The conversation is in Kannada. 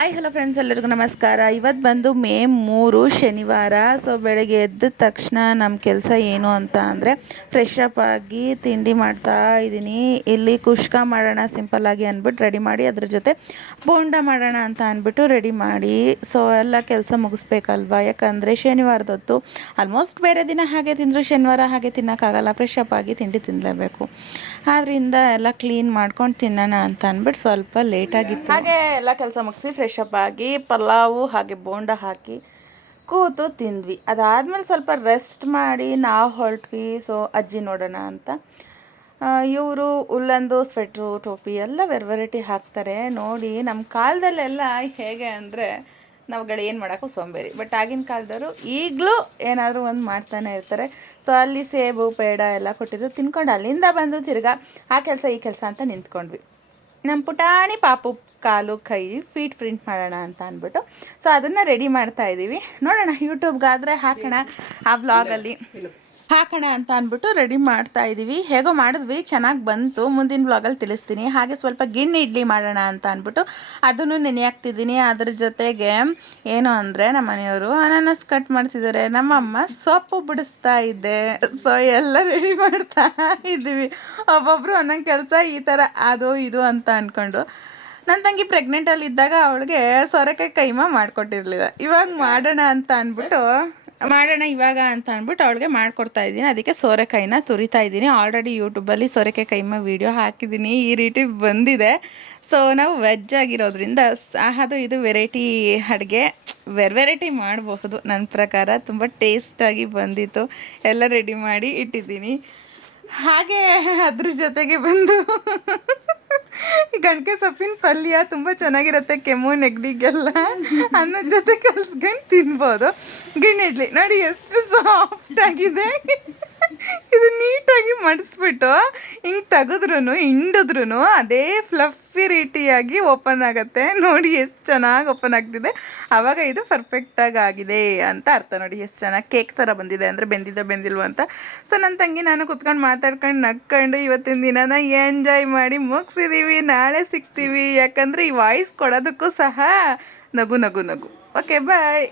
ಹಾಯ್ ಹಲೋ ಫ್ರೆಂಡ್ಸ್, ಎಲ್ಲರಿಗೂ ನಮಸ್ಕಾರ. ಇವತ್ತು ಬಂದು ಮೇ 3 ಶನಿವಾರ. ಸೊ ಬೆಳಗ್ಗೆ ಎದ್ದ ತಕ್ಷಣ ನಮ್ಮ ಕೆಲಸ ಏನು ಅಂತ ಅಂದರೆ ಫ್ರೆಶ್ ಅಪ್ ಆಗಿ ತಿಂಡಿ ಮಾಡ್ತಾ ಇದ್ದೀನಿ. ಇಲ್ಲಿ ಕುಷ್ಕ ಮಾಡೋಣ ಸಿಂಪಲ್ಲಾಗಿ ಅಂದ್ಬಿಟ್ಟು ರೆಡಿ ಮಾಡಿ, ಅದ್ರ ಜೊತೆ ಬೋಂಡ ಮಾಡೋಣ ಅಂತ ಅಂದ್ಬಿಟ್ಟು ರೆಡಿ ಮಾಡಿ. ಸೊ ಎಲ್ಲ ಕೆಲಸ ಮುಗಿಸ್ಬೇಕಲ್ವಾ, ಯಾಕಂದರೆ ಶನಿವಾರದೊತ್ತು ಆಲ್ಮೋಸ್ಟ್ ಬೇರೆ ದಿನ ಹಾಗೆ ತಿಂದರೂ ಶನಿವಾರ ಹಾಗೆ ತಿನ್ನೋಕ್ಕಾಗಲ್ಲ. ಫ್ರೆಶ್ ಅಪ್ ಆಗಿ ತಿಂಡಿ ತಿನ್ನಲೇಬೇಕು. ಆದ್ದರಿಂದ ಎಲ್ಲ ಕ್ಲೀನ್ ಮಾಡ್ಕೊಂಡು ತಿನ್ನೋಣ ಅಂತ ಅಂದ್ಬಿಟ್ಟು ಸ್ವಲ್ಪ ಲೇಟಾಗಿತ್ತು. ಹಾಗೆ ಎಲ್ಲ ಕೆಲಸ ಮುಗಿಸಿ ಫ್ರೆಶ್ ಅಪ್ ಆಗಿ ಪಲಾವು ಹಾಗೆ ಬೋಂಡ ಹಾಕಿ ಕೂತು ತಿಂದ್ವಿ. ಅದಾದಮೇಲೆ ಸ್ವಲ್ಪ ರೆಸ್ಟ್ ಮಾಡಿ ನಾವು ಹೊರಟ್ವಿ. ಸೊ ಅಜ್ಜಿ ನೋಡೋಣ ಅಂತ. ಇವರು ಉಲ್ಲಂದು ಸ್ವೆಟ್ರು, ಟೋಪಿ ಎಲ್ಲ ವೆರೈಟಿ ಹಾಕ್ತಾರೆ. ನೋಡಿ, ನಮ್ಮ ಕಾಲದಲ್ಲೆಲ್ಲ ಹೇಗೆ ಅಂದರೆ ನಾವುಗಳು ಏನು ಮಾಡೋಕ್ಕೂ ಸೋಂಬೇರಿ. ಬಟ್ ಆಗಿನ ಕಾಲದವರು ಈಗಲೂ ಏನಾದರೂ ಒಂದು ಮಾಡ್ತಾನೆ ಇರ್ತಾರೆ. ಸೊ ಅಲ್ಲಿ ಸೇಬು ಪೇಡ ಎಲ್ಲ ಕೊಟ್ಟಿದ್ರು, ತಿನ್ಕೊಂಡು ಅಲ್ಲಿಂದ ಬಂದು ತಿರ್ಗಾ ಆ ಕೆಲಸ ಈ ಕೆಲಸ ಅಂತ ನಿಂತ್ಕೊಂಡ್ವಿ. ನಮ್ಮ ಪುಟಾಣಿ ಪಾಪು ಕಾಲು ಕೈ ಫೀಟ್ ಪ್ರಿಂಟ್ ಮಾಡೋಣ ಅಂತ ಅಂದ್ಬಿಟ್ಟು ಸೊ ಅದನ್ನು ರೆಡಿ ಮಾಡ್ತಾ ಇದ್ದೀವಿ. ನೋಡೋಣ, ಯೂಟ್ಯೂಬ್ಗಾದರೆ ಹಾಕೋಣ, ಆ ವ್ಲಾಗಲ್ಲಿ ಹಾಕೋಣ ಅಂತ ಅಂದ್ಬಿಟ್ಟು ರೆಡಿ ಮಾಡ್ತಾ ಇದ್ದೀವಿ. ಹೇಗೋ ಮಾಡಿದ್ವಿ, ಚೆನ್ನಾಗಿ ಬಂತು. ಮುಂದಿನ ವ್ಲಾಗಲ್ಲಿ ತಿಳಿಸ್ತೀನಿ. ಹಾಗೆ ಸ್ವಲ್ಪ ಗಿಣ್ಣು ಇಡ್ಲಿ ಮಾಡೋಣ ಅಂತ ಅಂದ್ಬಿಟ್ಟು ಅದನ್ನು ನೆನೆ ಹಾಕ್ತಿದ್ದೀನಿ. ಅದ್ರ ಜೊತೆಗೆ ಏನು ಅಂದರೆ ನಮ್ಮ ಮನೆಯವರು ಅನಾನಸ್ ಕಟ್ ಮಾಡ್ತಿದ್ದಾರೆ, ನಮ್ಮಮ್ಮ ಸೊಪ್ಪು ಬಿಡಿಸ್ತಾ ಇದ್ದೆ. ಸೊ ಎಲ್ಲ ರೆಡಿ ಮಾಡ್ತಾ ಇದ್ದೀವಿ. ಒಬ್ಬೊಬ್ಬರು ಒಂದೊಂದು ಕೆಲಸ ಈ ಥರ ಅದು ಇದು ಅಂತ ಅಂದ್ಕೊಂಡು. ನನ್ನ ತಂಗಿ ಪ್ರೆಗ್ನೆಂಟಲ್ಲಿ ಇದ್ದಾಗ ಅವಳಿಗೆ ಸೋರೆಕಾಯಿ ಕೈಮಾ ಮಾಡಿಕೊಟ್ಟಿರ್ಲಿಲ್ಲ. ಇವಾಗ ಮಾಡೋಣ ಇವಾಗ ಅಂತ ಅಂದ್ಬಿಟ್ಟು ಅವಳಿಗೆ ಮಾಡಿಕೊಡ್ತಾ ಇದ್ದೀನಿ. ಅದಕ್ಕೆ ಸೋರೆಕಾಯಿನ ತುರಿತಾ ಇದ್ದೀನಿ. ಆಲ್ರೆಡಿ ಯೂಟ್ಯೂಬಲ್ಲಿ ಸೋರೆಕಾಯಿ ಕೈಮಾ ವೀಡಿಯೋ ಹಾಕಿದ್ದೀನಿ, ಈ ರೀತಿ ಬಂದಿದೆ. ಸೊ ನಾವು ವೆಜ್ ಆಗಿರೋದ್ರಿಂದ ಅದು ಇದು ವೆರೈಟಿ ಅಡುಗೆ ವೆರೈಟಿ ಮಾಡಬಹುದು. ನನ್ನ ಪ್ರಕಾರ ತುಂಬ ಟೇಸ್ಟಾಗಿ ಬಂದಿತ್ತು. ಎಲ್ಲ ರೆಡಿ ಮಾಡಿ ಇಟ್ಟಿದ್ದೀನಿ. ಹಾಗೆ ಅದ್ರ ಜೊತೆಗೆ ಬಂದು ಗಣಕೆ ಸೊಪ್ಪಿನ ಪಲ್ಯ ತುಂಬ ಚೆನ್ನಾಗಿರುತ್ತೆ. ಕೆಮ್ಮು ನೆಗಡಿಗೆಲ್ಲ ಅನ್ನದ ಜೊತೆ ಕಲ್ಸ್ಕೊಂಡು ತಿನ್ಬೋದು. ಗಿಣ್ಣು ಇಡ್ಲಿ ನೋಡಿ ಎಷ್ಟು ಸಾಫ್ಟ್ ಆಗಿದೆ. ಇದು ನೀಟಾಗಿ ಮಡಿಸ್ಬಿಟ್ಟು ಹಿಂಗೆ ತೆಗೆದ್ರೂ ಹಿಂಡಿದ್ರೂ ಅದೇ ಫ್ಲಫಿ ರೀತಿಯಾಗಿ ಓಪನ್ ಆಗುತ್ತೆ. ನೋಡಿ ಎಷ್ಟು ಚೆನ್ನಾಗಿ ಓಪನ್ ಆಗ್ತಿದೆ. ಆವಾಗ ಇದು ಪರ್ಫೆಕ್ಟಾಗಿ ಆಗಿದೆ ಅಂತ ಅರ್ಥ. ನೋಡಿ ಎಷ್ಟು ಚೆನ್ನಾಗಿ ಕೇಕ್ ಥರ ಬಂದಿದೆ, ಅಂದರೆ ಬೆಂದಿಲ್ವ ಅಂತ. ಸೊ ನನ್ನ ತಂಗಿ ನಾನು ಕುತ್ಕೊಂಡು ಮಾತಾಡ್ಕೊಂಡು ನಕ್ಕೊಂಡು ಇವತ್ತಿನ ದಿನನ ಎಂಜಾಯ್ ಮಾಡಿ ಮುಗಿಸಿದ್ದೀವಿ. ನಾಳೆ ಸಿಗ್ತೀವಿ, ಯಾಕಂದರೆ ಈ ವಾಯ್ಸ್ ಕೊಡೋದಕ್ಕೂ ಸಹ ನಗು. ಓಕೆ, ಬಾಯ್.